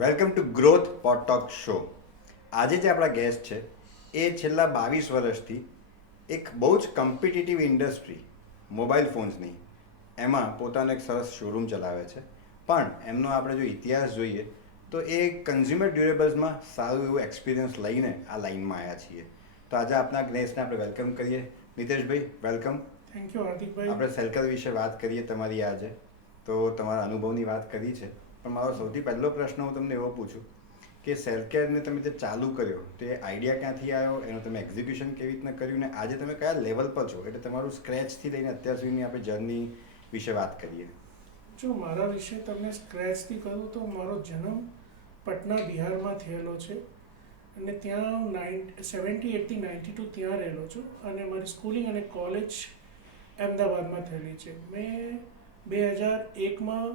Welcome to growth podtalk show. આજે જે આપણા ગેસ્ટ છે એ છેલ્લા 22 વર્ષથી એક બહુ જ કમ્પિટિટિવ ઇન્ડસ્ટ્રી મોબાઈલ ફોન્સની એમાં પોતાનો એક સરસ શોરૂમ ચલાવે છે. પણ એમનો આપણે જો ઇતિહાસ જોઈએ તો એ કન્ઝ્યુમર ડ્યુરેબલ્સમાં સારું એવું એક્સપિરિયન્સ લઈને આ લાઈનમાં આવ્યા છીએ. તો આજે આપણા ગેસ્ટને આપણે વેલકમ કરીએ. નિતેશભાઈ, વેલકમ. થેન્ક યુ હાર્દિકભાઈ. આપણે સેલકર વિશે વાત કરીએ તમારી આજે. તો તમારા અનુભવની વાત કરી છે, પણ મારો સૌથી પહેલો પ્રશ્ન હું તમને એવો પૂછું કે સેલ્ફકેરને તમે જે ચાલુ કર્યો તે આઈડિયા ક્યાંથી આવ્યો, એનું તમે એક્ઝિક્યુશન કેવી રીતના કર્યું ને આજે તમે કયા લેવલ પર છો, એટલે તમારું સ્ક્રેચથી લઈને અત્યાર સુધીની આપણે જર્ની વિશે વાત કરીએ. જો મારા વિશે તમને સ્ક્રેચથી કહું તો મારો જન્મ પટના બિહારમાં થયેલો છે અને ત્યાં 78થી 92 ત્યાં રહેલો છું અને મારી સ્કૂલિંગ અને કોલેજ અમદાવાદમાં થયેલી છે. મેં 2001માં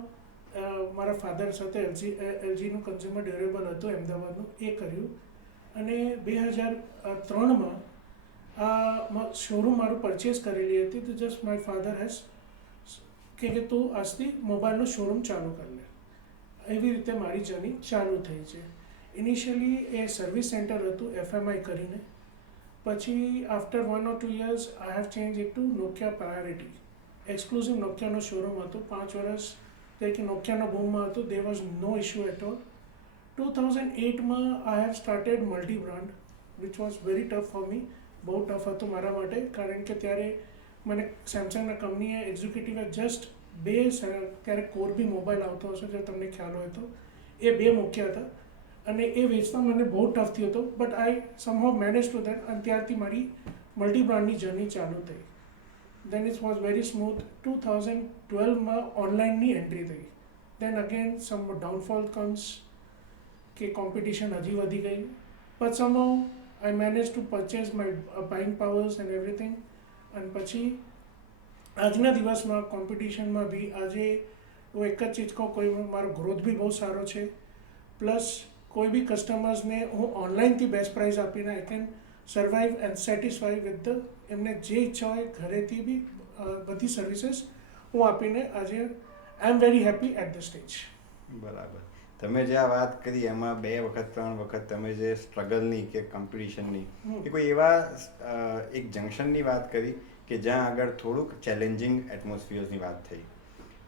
મારા ફાધર સાથે એલજીનું કન્ઝ્યુમર ડ્યુરેબલ હતું અમદાવાદનું, એ કર્યું અને 2003માં આ શોરૂમ મારું પરચેસ કરેલી હતી. તો જસ્ટ માય ફાધર હેઝ કે તું આજથી મોબાઈલનો શોરૂમ ચાલુ કરી લે, એવી રીતે મારી જર્ની ચાલુ થઈ છે. ઇનિશિયલી એ સર્વિસ સેન્ટર હતું એફએમઆઈ કરીને, પછી after 1 or 2 years I have change it to Nokia priority. Exclusive નોકિયાનો શોરૂમ હતો. 5 વર્ષ કે નોકિયાનો બૂમમાં હતું. There was no issue at all. 2008માં I have started multi brand which was very tough for me. બહુ ટફ હતું મારા માટે, કારણ કે ત્યારે મને સેમસંગના કંપનીએ એક્ઝિક્યુટિવે જસ્ટ ત્યારે કોરબી મોબાઈલ આવતો હશે જો તમને ખ્યાલ હોય તો, એ 2 મૂક્યા હતા અને એ વેચતા મને બહુ ટફ થયો હતો. But I સમહાઉ manage two that અને ત્યારથી મારી મલ્ટી બ્રાન્ડની જર્ની ચાલુ થઈ. દેન it was very smooth. 2012માં ઓનલાઈનની entry થઈ. દેન અગેન સમ ડાઉનફોલ કમ્સ કે કોમ્પિટિશન હજી વધી ગઈ. But સમહાઉ I manage two purchase my buying powers and everything. અને પછી આજના દિવસમાં કોમ્પિટિશનમાં બી આજે હું એક જ ચીજ કહું, કોઈ મારો ગ્રોથ બી બહુ સારો છે. પ્લસ કોઈ બી કસ્ટમર્સને હું ઓનલાઈનથી બેસ્ટ પ્રાઇસ આપીને I can survive and satisfy with the, એમને જે ઈચ્છા હોય ઘરેથી બી બધી સર્વિસીસ હું આપીને આજે I am very happy at the stage. બરાબર. તમે જે આ વાત કરી એમાં 2 વખત 3 વખત તમે જે સ્ટ્રગલની કે કોમ્પિટિશનની કે કોઈ એવા એક જંક્શનની વાત કરી કે જ્યાં આગળ થોડુંક ચેલેન્જિંગ એટમોસ્ફિયર્સની વાત થઈ.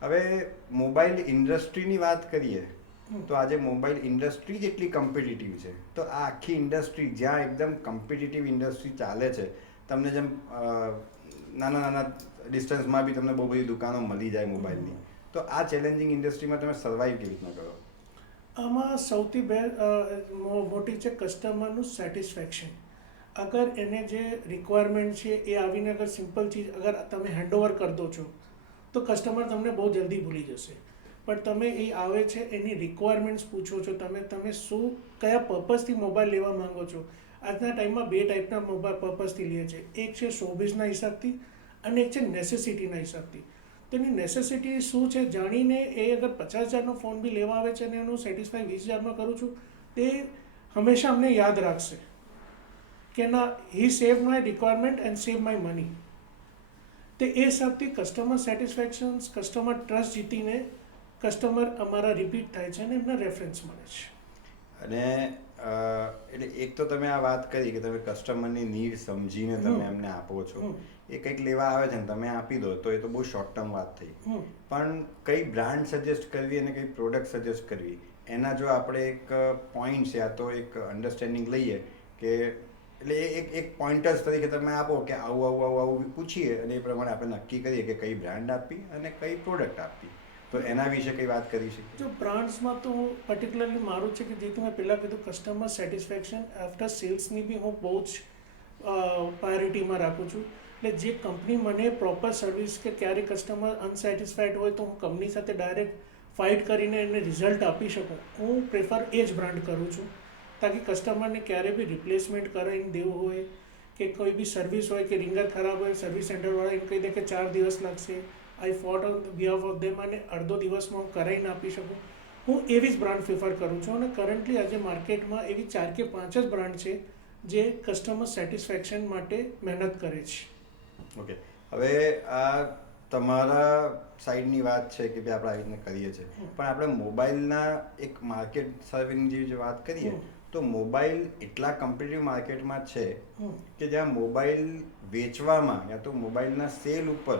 હવે મોબાઈલ ઇન્ડસ્ટ્રીની વાત કરીએ તો આજે મોબાઈલ ઇન્ડસ્ટ્રી જ એટલી કોમ્પિટિટિવ છે, તો આ આખી ઇન્ડસ્ટ્રી જ્યાં એકદમ કોમ્પિટિટિવ ઇન્ડસ્ટ્રી ચાલે છે, તમને જેમ નાના નાના ડિસ્ટન્સમાં બી તમને બહુ બધી દુકાનો મળી જાય મોબાઈલની, તો આ ચેલેન્જિંગ ઇન્ડસ્ટ્રીમાં તમે સર્વાઈવ કેવી રીતના કરો? આમાં સૌથી મોટી છે કસ્ટમરનું સેટિસ્ફેક્શન. અગર એને જે રિક્વાયરમેન્ટ છે એ આવીને અગર સિમ્પલ ચીજ અગર તમે હેન્ડઓવર કરી દો છો તો કસ્ટમર તમને બહુ જલ્દી ભૂલી જશે. પણ તમે એ આવે છે એની રિક્વાયરમેન્ટ્સ પૂછો છો, તમે શું કયા પર્પઝથી મોબાઈલ લેવા માંગો છો. આજના ટાઈમમાં 2 ટાઈપના મોબાઈલ પર્પઝથી લે છે. એક છે શોબિઝના હિસાબથી અને એક છે નેસેસિટીના હિસાબથી. તો એની નેસેસિટી શું છે જાણીને એ અગર 50,000નો ફોન બી લેવા આવે છે અને એનું સેટિસ્ફાઈ 20,000માં કરું છું, તે હંમેશા અમને યાદ રાખશે કે ના, he save my requirement and save my money. તે એ હિસાબથી કસ્ટમર સેટિસ્ફેક્શન, કસ્ટમર ટ્રસ્ટ જીતીને કસ્ટમર અમારા રિપીટ થાય છે અને એમને રેફરન્સ મળે છે. અને એટલે એક તો તમે આ વાત કરી કે તમે કસ્ટમરની નીડ સમજીને તમે એમને આપો છો. એ કંઈક લેવા આવે છે ને તમે આપી દો તો એ તો બહુ શોર્ટ ટર્મ વાત થઈ. પણ કઈ બ્રાન્ડ સજેસ્ટ કરવી અને કઈ પ્રોડક્ટ સજેસ્ટ કરવી, એના જો આપણે એક પોઈન્ટ છે, આ તો એક અન્ડરસ્ટેન્ડિંગ લઈએ કે એટલે એક પોઈન્ટર્સ તરીકે તમે આપો કે આવું આવું આવું આવું પૂછીએ અને એ પ્રમાણે આપણે નક્કી કરીએ કે કઈ બ્રાન્ડ આપવી અને કઈ પ્રોડક્ટ આપવી. તો એના વિશે કઈ વાત કરી શકીએ? જો બ્રાન્ડ્સમાં તો પર્ટિક્યુલરલી મારું છે કે જે મેં પહેલાં કીધું કસ્ટમર સેટિસ્ફેક્શન આફ્ટર સેલ્સની બી હું બહુ જ પ્રાયોરિટીમાં રાખું છું. એટલે જે કંપની મને પ્રોપર સર્વિસ કે ક્યારે કસ્ટમર અનસેટિસ્ફાઈડ હોય તો હું કંપની સાથે ડાયરેક્ટ ફાઇટ કરીને એને રિઝલ્ટ આપી શકું, હું પ્રેફર એ જ બ્રાન્ડ કરું છું. તાકી કસ્ટમરને ક્યારે બી રિપ્લેસમેન્ટ કરાવીને દેવું હોય કે કોઈ બી સર્વિસ હોય કે રિંગર ખરાબ હોય, સર્વિસ સેન્ટરવાળા એમ કહી દે કે 4 દિવસ લાગશે, આઈ ફોટ ઓન બિહાફ ઓફ ધેમ અને અડધો દિવસમાં હું કરાવીને આપી શકું. હું એવી જ બ્રાન્ડ પ્રિફર કરું છું અને કરન્ટલી આજે માર્કેટમાં એવી 4 કે 5 જ બ્રાન્ડ છે જે કસ્ટમર સેટિસ્ફેક્શન માટે મહેનત કરે છે. ઓકે. હવે આ તમારા સાઈડની વાત છે કે ભાઈ આપણે આવી રીતના કરીએ છીએ, પણ આપણે મોબાઈલના એક માર્કેટ સર્વેની જેવી જે વાત કરીએ તો મોબાઈલ એટલા કમ્પિટિટિવ માર્કેટમાં છે કે જ્યાં મોબાઈલ વેચવામાં યા તો મોબાઈલના સેલ ઉપર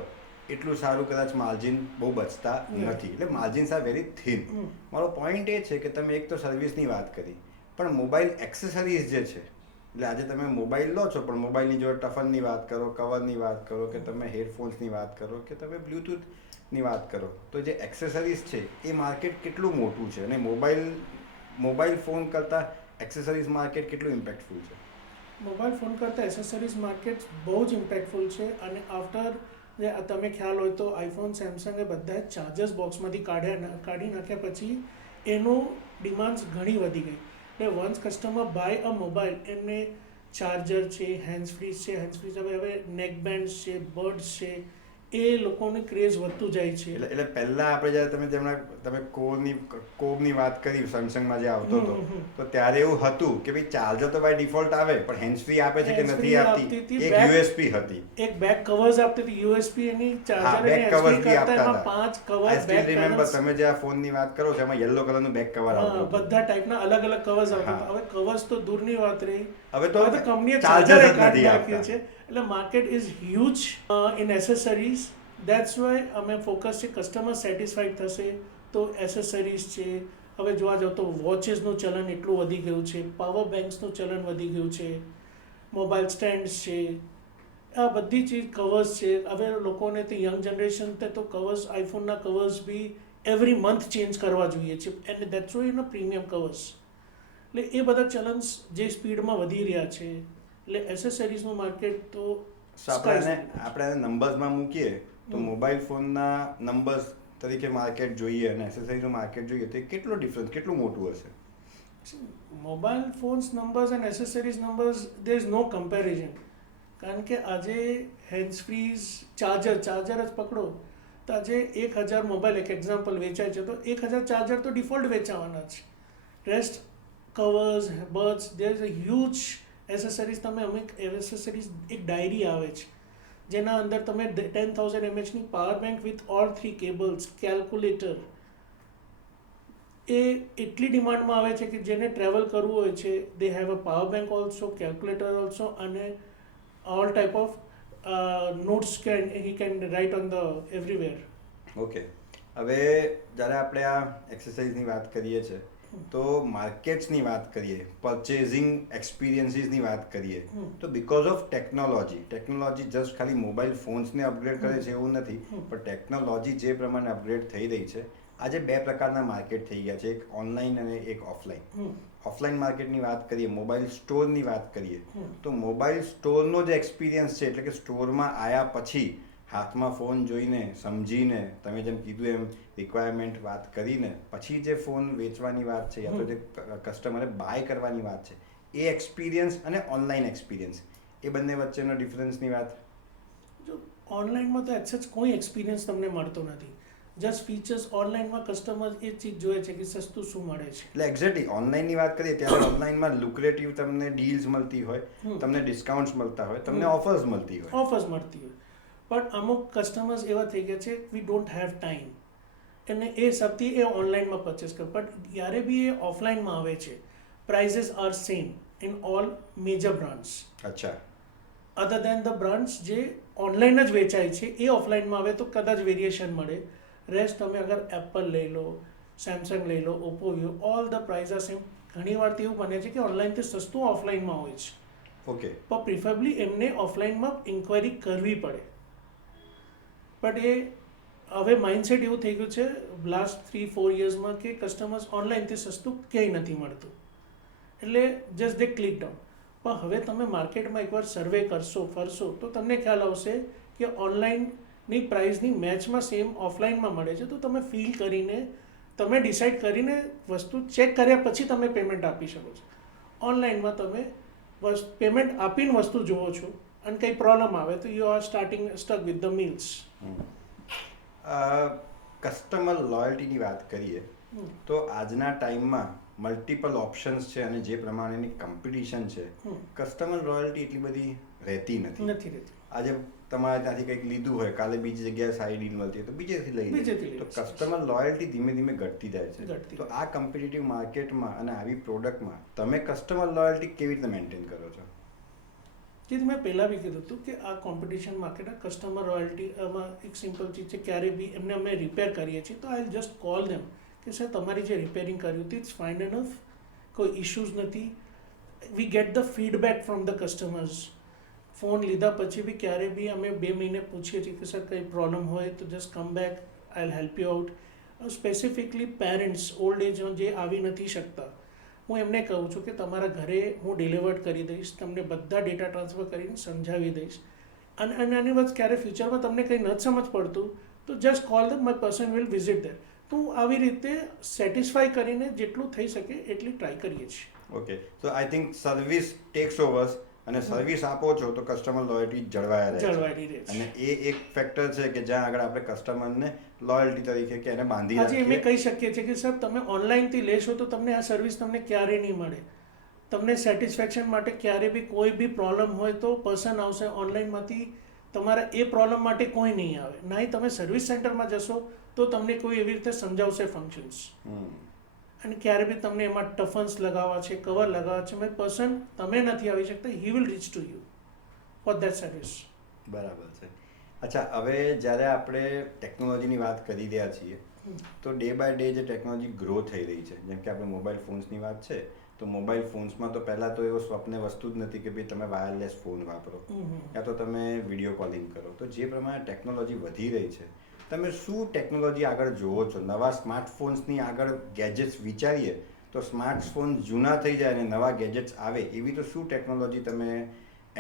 એટલું સારું કદાચ માર્જિન બહુ બચતા નથી, એટલે માર્જિન્સ આર વેરી થિન. મારો પોઈન્ટ એ છે કે તમે એક તો સર્વિસની વાત કરી, પણ મોબાઈલ એક્સેસરીઝ જે છે, એટલે આજે તમે મોબાઈલ લો છો પણ મોબાઈલની જોડે ટફનની વાત કરો, કવરની વાત કરો, કે તમે હેડફોન્સની વાત કરો, કે તમે બ્લૂટૂથની વાત કરો, તો જે એક્સેસરીઝ છે એ માર્કેટ કેટલું મોટું છે અને મોબાઈલ ફોન કરતાં એક્સેસરીઝ માર્કેટ કેટલું ઇમ્પેક્ટફુલ છે? મોબાઈલ ફોન કરતાં એસેસરીઝ માર્કેટ બહુ જ ઇમ્પેક્ટફુલ છે. અને આફ્ટર જે તમે ખ્યાલ હોય તો આઈફોન, સેમસંગ એ બધા ચાર્જર્સ બોક્સમાંથી કાઢી નાખ્યા પછી એનું ડિમાન્ડ્સ ઘણી વધી ગઈ. એટલે once customer buy a mobile, એમને ચાર્જર છે, હેન્ડ્સ ફ્રી છે, હવે નેકબેન્ડ્સ છે, બર્ડ્સ છે, એ લોકોને ક્રેઝ વધતું જાય છે. એટલે પહેલા આપણે જ્યારે તમે કોબની વાત કરી સેમસંગમાં જે આવતો હતો, તો ત્યારે એવું હતું કે ભાઈ ચાર્જર તો બાય ડિફોલ્ટ આવે, પણ હેન્ડ્સ ફ્રી આપે છે કે નથી આપતી, એક યુએસપી હતી, એક બેક કવર્સ આપતી હતી યુએસપી, એની ચાર્જર બેક કવર્સ બી આપતા હતા. 5 કવર બેક રિમેમ્બર તમે જે આ ફોનની વાત કરો છો એમાં યલો કલરનું બેક કવર આવતું, બધા ટાઈપના અલગ અલગ કવર્સ આવતા. હવે કવર્સ તો દૂરની વાત રહી, હવે તો કંપનીએ ચાર્જર જ કાઢી નથી નાખ્યું આપતા. છે. એટલે market is huge in accessories. That's why અમે ફોકસ છે કસ્ટમર સેટિસ્ફાઈડ થશે તો એસેસરીઝ છે. હવે જોવા જાવ તો વોચેસનું ચલન એટલું વધી ગયું છે, પાવર બેંક્સનું ચલન વધી ગયું છે, મોબાઈલ સ્ટેન્ડ્સ છે, આ બધી ચીજ, કવર્સ છે. હવે લોકોને તે યંગ જનરેશન તે તો કવર્સ, આઈફોનના કવર્સ બી એવરી મંથ ચેન્જ કરવા જોઈએ છે, and that's why premium covers. એટલે એ બધા ચલન્સ જે સ્પીડમાં વધી રહ્યા છે, એટલે એસેસરીઝનું માર્કેટ તો આપણે નંબર્સમાં મૂકીએ તો મોબાઈલ ફોનના નંબર્સ તરીકે માર્કેટ જોઈએ અને એસેસરીઝનું માર્કેટ જોઈએ તો કેટલો ડિફરન્સ, કેટલું મોટું હશે? Mobile phones numbers and accessories numbers there is no comparison. કારણ કે આજે હેન્ડ્સ ફ્રીઝ, ચાર્જર જ પકડો તો આજે 1000 મોબાઈલ, એક એક્ઝામ્પલ, વેચાય છે તો 1000 ચાર્જર તો ડિફોલ્ટ વેચાવાના છે. Rest covers, birds, there is a huge accessories. તમે અમુક એસેસરીઝ, એક ડાયરી આવે છે જેના અંદર તમે 10,000 mAhની power bank with all 3 cables, calculator, એ એટલી ડિમાન્ડમાં આવે છે કે જેને ટ્રેવલ કરવું હોય છે, they have a power bank also, calculator also, અને all type of notes he can write on the everywhere. Okay, હવે જ્યારે આપણે આ એક્સરસાઇઝની વાત કરીએ છીએ તો માર્કેટ્સની વાત કરીએ, પરચેઝિંગ એક્સપિરિયન્સીસની વાત કરીએ તો બિકોઝ ઓફ ટેકનોલોજી જસ્ટ ખાલી મોબાઈલ ફોન્સને અપગ્રેડ કરે છે એવું નથી, પણ ટેકનોલોજી જે પ્રમાણે અપગ્રેડ થઈ રહી છે, આજે બે પ્રકારના માર્કેટ થઈ ગયા છે, એક ઓનલાઈન અને એક ઓફલાઈન. ઓફલાઈન માર્કેટની વાત કરીએ, મોબાઈલ સ્ટોરની વાત કરીએ તો મોબાઈલ સ્ટોરનો જે એક્સપિરિયન્સ છે, એટલે કે સ્ટોરમાં આવ્યા પછી હાથમાં ફોન જોઈને, સમજીને, તમે જેમ કીધું એમ રિક્વાયરમેન્ટ વાત કરીને પછી જે ફોન વેચવાની વાત છે યા તો જે કસ્ટમરે બાય કરવાની વાત છે, એ એક્સપિરિયન્સ અને ઓનલાઈન એક્સપિરિયન્સ, એ બંને વચ્ચેનો ડિફરન્સની વાત. જો ઓનલાઈનમાં તો એક્સેસ કોઈ એક્સપિરિયન્સ તમને મળતો નથી, જસ્ટ ફીચર્સ. ઓનલાઈનમાં કસ્ટમર એ ચીજ જોઈએ છે કે સસ્તું શું મળે છે. એટલે એક્ઝેક્ટલી ઓનલાઈનની વાત કરીએ ત્યારે ઓનલાઈનમાં લુક્રેટિવ તમને ડીલ્સ મળતી હોય, તમને ડિસ્કાઉન્ટ્સ મળતા હોય, તમને ઓફર્સ મળતી હોય, પણ અમુક કસ્ટમર્સ એવા થઈ ગયા છે, વી ડોન્ટ હેવ ટાઈમ, અને એ સબથી એ ઓનલાઈનમાં પરચેસ કરે. બટ જ્યારે બી એ ઓફલાઈનમાં આવે છે, prices are same in all major brands. અચ્છા, અધર દેન ધ બ્રાન્ડ્સ જે ઓનલાઈન જ વેચાય છે, એ ઓફલાઈનમાં આવે તો કદાચ વેરિએશન મળે. રેસ્ટ તમે અગર એપલ લઈ લો, સેમસંગ લઈ લો, Oppo, all the price are same. ઘણી વાર એવું બને છે કે ઓનલાઈનથી સસ્તું ઓફલાઈનમાં હોય છે. ઓકે, પણ પ્રિફરેબલી એમને ઓફલાઈનમાં ઇન્ક્વાયરી કરવી પડે. બટ એ હવે માઇન્ડસેટ એવું થઈ ગયું છે લાસ્ટ 3-4 યર્સમાં કે કસ્ટમર્સ ઓનલાઈનથી સસ્તું ક્યાંય નથી મળતું, એટલે જસ્ટ દે ક્લિક ડાઉન. પણ હવે તમે માર્કેટમાં એકવાર સર્વે કરશો, ફરશો, તો તમને ખ્યાલ આવશે કે ઓનલાઈનની પ્રાઇસની મેચમાં સેમ ઓફલાઈનમાં મળે છે. તો તમે ફીલ કરીને, તમે ડિસાઇડ કરીને વસ્તુ ચેક કર્યા પછી તમે પેમેન્ટ આપી શકો છો. ઓનલાઈનમાં તમે પેમેન્ટ આપીને વસ્તુ જુઓ છો અને કંઈ પ્રોબ્લેમ આવે તો you are stuck with the meals. Customer લોયલ્ટીની વાત કરીએ તો આજના ટાઈમમાં મલ્ટિપલ ઓપ્શન્સ છે અને જે પ્રમાણેની કોમ્પિટિશન છે, કસ્ટમર લોયલ્ટી એટલી બધી રહેતી નથી. આજે તમારે ત્યાંથી કંઈક લીધું હોય, કાલે બીજી જગ્યાએ સારી ડીલ મળતી હોય તો બીજેથી લઈ બીજેથી લે. લઈ તો લે. કસ્ટમર લોયલ્ટી ધીમે ધીમે ઘટતી જાય છે. ઘટતી તો આ કોમ્પિટિટિવ માર્કેટમાં અને આવી પ્રોડક્ટમાં તમે કસ્ટમર લોયલ્ટી કેવી રીતે મેન્ટેન કરો છો? જે મેં પહેલાં બી કીધું હતું કે આ કોમ્પિટિશન માર્કેટ કસ્ટમર રોયલ્ટી આમાં એક સિમ્પલ ચીજ છે. ક્યારે બી એમને અમે રિપેર કરીએ છીએ તો આઈ જસ્ટ કોલ ધેમ કે સર તમારી જે રિપેરિંગ કર્યું હતું ઇટ્સ ફાઇન એનફ, કોઈ ઇશ્યુઝ નથી. We get the feedback from the customers. Phone લીધા પછી બી ક્યારે બી અમે 2 મહિને પૂછીએ છીએ કે સર કંઈ પ્રોબ્લેમ હોય તો just come back, I will help you out. Specifically parents old age જે આવી નથી શકતા, હું એમને કહું છું કે તમારા ઘરે હું ડિલિવર્ડ કરી દઈશ, તમને બધા ડેટા ટ્રાન્સફર કરીને સમજાવી દઈશ. અને આની વચ્ચે ક્યારે ફ્યુચરમાં તમને કંઈ નથી સમજ પડતું તો just call the my person will visit there. તો આવી રીતે સેટિસ્ફાઈ કરીને જેટલું થઈ શકે એટલી ટ્રાય કરીએ છીએ. ઓકે, તો I think service tax overs, અને સર્વિસ આપો છો તો કસ્ટમર લોયલ્ટી જળવાયેલી રહે છે. અને એ એક ફેક્ટર છે કે જ્યાં આગળ આપણે કસ્ટમરને લોયલ્ટી તરીકે કે એને બાંધી આજે અમે રાખીએ. કહી શકીએ છીએ કે સર તમે ઓનલાઈનથી લેશો તો તમને આ સર્વિસ તમને ક્યારેય નહીં મળે. તમને સેટિસ્ફેક્શન માટે ક્યારે બી કોઈ બી પ્રોબ્લેમ હોય તો પર્સન આવશે. ઓનલાઈનમાંથી તમારા એ પ્રોબ્લેમ માટે કોઈ નહીં આવે. નહીં તમે સર્વિસ સેન્ટરમાં જશો તો તમને કોઈ એવી રીતે સમજાવશે ફંક્શન્સ. અને ક્યારે બી તમને એમાં ટફન્સ લગાવવા છે, કવર લગાવવા છે, માય પર્સન તમે નથી આવી શકતા, he will rich to you for that service. બરાબર છે. અચ્છા, હવે જ્યારે આપણે ટેકનોલોજીની વાત કરી રહ્યા છીએ તો ડે બાય ડે જે ટેકનોલોજી ગ્રો થઈ રહી છે, જેમ કે આપણે મોબાઈલ ફોન્સની વાત છે, તો મોબાઈલ ફોન્સમાં તો પહેલાં તો એવો સ્વપ્ન વસ્તુ જ નથી કે ભાઈ તમે વાયરલેસ ફોન વાપરો યા તો તમે વિડીયો કોલિંગ કરો. તો જે પ્રમાણે ટેકનોલોજી વધી રહી છે, તમે શું ટેકનોલોજી આગળ જોવો છો? નવા સ્માર્ટફોન્સની આગળ ગેજેટ્સ વિચારીએ તો સ્માર્ટફોન જૂના થઈ જાય અને નવા ગેજેટ્સ આવે, એવી તો શું ટેકનોલોજી તમે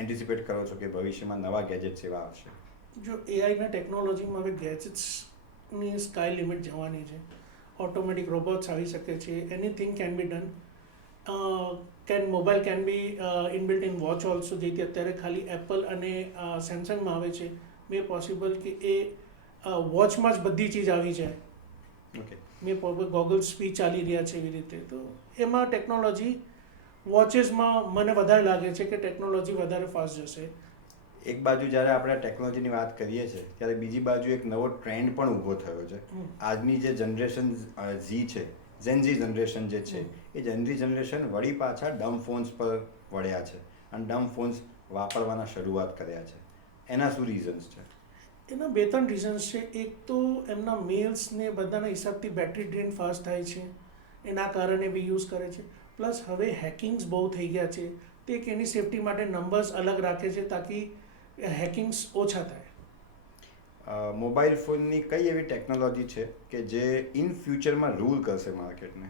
એન્ટિસિપેટ કરો છો કે ભવિષ્યમાં નવા ગેજેટ્સ એવા આવશે? જો એઆઈના ટેકનોલોજીમાં હવે ગેજેટ્સની સ્કાય લિમિટ જવાની છે. ઓટોમેટિક રોબોટ્સ આવી શકે છે, anything can be done. Mobile can be inbuilt in watch also, જેથી અત્યારે ખાલી એપલ અને સેમસંગમાં આવે છે. મે પોસિબલ કે એ વોચમાં જ બધી ચીજ આવી જાય. ઓકે, મે ગોગલ્સ બી ચાલી રહ્યા છે એવી રીતે. તો એમાં ટેકનોલોજી વોચેસમાં મને વધારે લાગે છે કે ટેકનોલોજી વધારે ફાસ્ટ જશે. એક બાજુ જ્યારે આપણે ટેકનોલોજીની વાત કરીએ છીએ ત્યારે બીજી બાજુ એક નવો ટ્રેન્ડ પણ ઊભો થયો છે. આજની જે જનરેશન ઝી છે, ઝેનઝી જનરેશન જે છે, એ ઝેનઝી જનરેશન વળી પાછા ડમ ફોન્સ પર વળ્યા છે અને ડમ ફોન્સ વાપરવાના શરૂઆત કર્યા છે. એના શું રીઝન્સ છે? એના 2-3 રીઝન્સ છે. એક તો એમના મેલ્સને બધાના હિસાબથી બેટરી ડ્રેન ફાસ્ટ થાય છે, એના કારણે બી યુઝ કરે છે. પ્લસ હવે હેકિંગ્સ બહુ થઈ ગયા છે, તે એક એની સેફટી માટે નંબર્સ અલગ રાખે છે તાકી હેકિંગ્સ ઓછા થાય. મોબાઈલ ફોનની કઈ એવી ટેકનોલોજી છે કે જે ઇન ફ્યુચરમાં રૂલ કરશે માર્કેટને?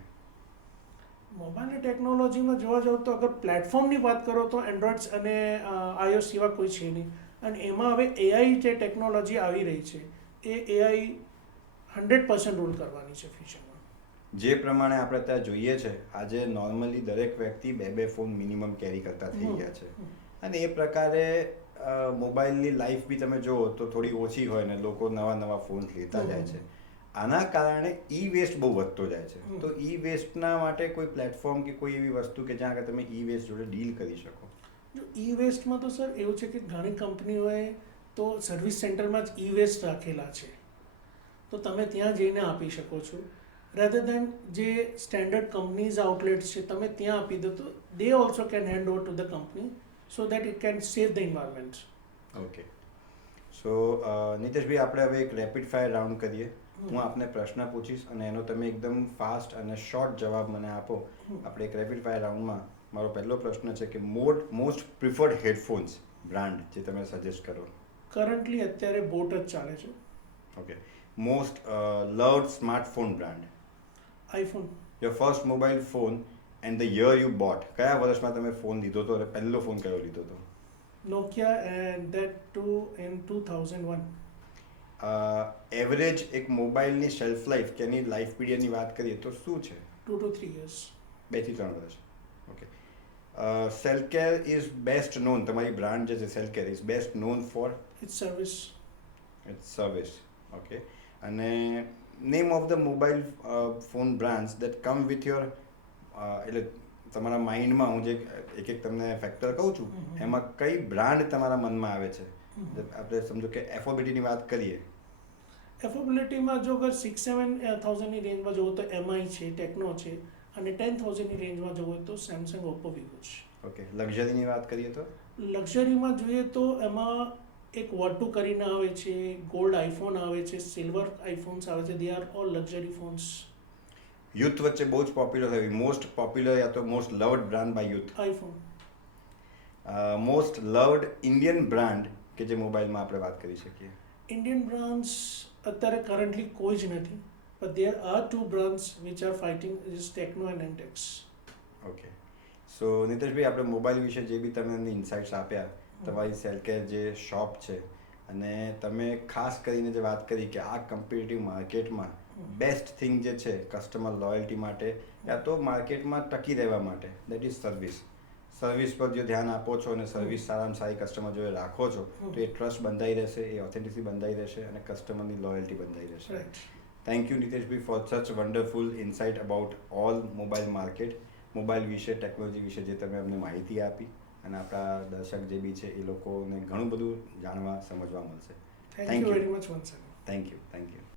મોબાઈલની ટેકનોલોજીમાં જોવા જાવ તો અગર પ્લેટફોર્મની વાત કરો તો એન્ડ્રોઇડ્સ અને iOS સિવાય કોઈ છે નહીં. અને એમાં હવે એઆઈ જે ટેકનોલોજી આવી રહી છે એ એઆઈ 100% રૂલ કરવાની છે ફ્યુચરમાં. જે પ્રમાણે આપણે ત્યાં જોઈએ છે, આજે નોર્મલી દરેક વ્યક્તિ 2 ફોન મિનિમમ કેરી કરતા થઈ ગયા છે. અને એ પ્રકારે મોબાઈલની લાઈફ બી તમે જુઓ તો થોડી ઓછી હોય ને લોકો નવા ફોન લેતા જાય છે. આના કારણે ઈ વેસ્ટ બહુ વધતો જાય છે. તો ઈ વેસ્ટના માટે કોઈ પ્લેટફોર્મ કે કોઈ એવી વસ્તુ કે જ્યાં આગળ તમે ઈ વેસ્ટ જોડે ડીલ કરી શકો? જો ઈ વેસ્ટમાં તો સર એવું છે કે ઘણી કંપનીઓએ તો સર્વિસ સેન્ટરમાં જ ઈ વેસ્ટ રાખેલા છે, તો તમે ત્યાં જઈને આપી શકો છો. રેધર દેન જે સ્ટેન્ડર્ડ કંપનીઝ આઉટલેટ્સ છે તમે ત્યાં આપી દો તો they also can hand over to the company so that it can save the environment. Okay, so Niteshbhai, આપણે હવે એક રેપિડ ફાયર રાઉન્ડ કરીએ. હું આપને પ્રશ્ન પૂછીશ અને એનો તમે એકદમ ફાસ્ટ અને શોર્ટ જવાબ મને આપો. આપણે એક રેપિડ ફાયર રાઉન્ડમાં મારો પહેલો પ્રશ્ન છે કે મોસ્ટ પ્રિફર્ડ હેડફોન્સ બ્રાન્ડ જે તમે સજેસ્ટ કરો. કરન્ટલી અત્યારે બોટ જ ચાલે છે. Okay, most loved smartphone brand? IPhone. Your first mobile phone and the year U boat. કયા વર્ષમાં તમે ફોન લીધો હતો અને પહેલો ફોન કયો લીધો હતો? Nokia, and that too in 2001. Average એક મોબાઈલની શેલ્ફ લાઈફ કે એની લાઈફ પીરિયડની વાત કરીએ તો શું છે? 2 to 3 years. 2 થી 3 વર્ષ. Okay. Selfcare is best known, તમારી બ્રાન્ડ જે છે selfcare is best known for? It's service. It's service. Okay. અને name of the mobile phone brands that come with your, એટલે તમારા માઇન્ડમાં હું જે એક તમને ફેક્ટર કહું છું એમાં કઈ બ્રાન્ડ તમારા મનમાં આવે છે આપણે સમજો કે એફોર્ડેબિલિટીની વાત કરીએ, એફોર્ડેબિલિટીમાં જો અગર 6-7,000ની રેન્જમાં જવું તો એમઆઈ છે, ટેકનો છે, અને 10,000ની રેન્જમાં જવું હોય તો સેમસંગ, ઓપ્પો, વિવો છે. ઓકે, લક્ઝરીની વાત કરીએ તો લક્ઝરીમાં જોઈએ તો એમાં એક વોટુ કરીને આવે છે, ગોલ્ડ આઈફોન આવે છે, સિલ્વર આઈફોન્સ આવે છે. They are all luxury phones. Youth વચ્ચે બહુ જ પોપ્યુલર થયું, મોસ્ટ પોપ્યુલર યા તો most loved brand by youth, iPhone. Most loved Indian brand કે જે મોબાઈલમાં આપણે વાત કરી શકીએ. ઇન્ડિયન બ્રાન્ડ્સ અત્યારે કરન્ટલી કોઈ જ નથી, but there are 2 brands which are fighting, is Tecno and Entex. Okay, so Niteshbhai, આપણે મોબાઈલ વિશે જે બી તમે એમની ઇન્સાઇટ્સ આપ્યા, તમારી સેલકેર જે શોપ છે, અને તમે ખાસ કરીને જે વાત કરી કે આ કમ્પિટિટિવ માર્કેટમાં બેસ્ટ થિંગ જે છે કસ્ટમર લોયલ્ટી માટે યા તો માર્કેટમાં ટકી રહેવા માટે, દેટ ઇઝ સર્વિસ. સર્વિસ પર જો ધ્યાન આપો છો અને સર્વિસ સારામાં સારી કસ્ટમર જોડે રાખો છો તો એ ટ્રસ્ટ બંધાઈ રહેશે, એ ઓથેન્ટિસિટી બંધાઈ રહેશે અને કસ્ટમરની લોયલ્ટી બંધાઈ રહેશે. Right. Thank you Niteshbhai for such wonderful insight about all mobile market, mobile વિશે, ટેકનોલોજી વિશે જે તમે અમને માહિતી આપી, અને આપણા દર્શક જે બી છે એ લોકોને ઘણું બધું જાણવા સમજવા મળશે. Thank you very much once again. Thank you, thank you.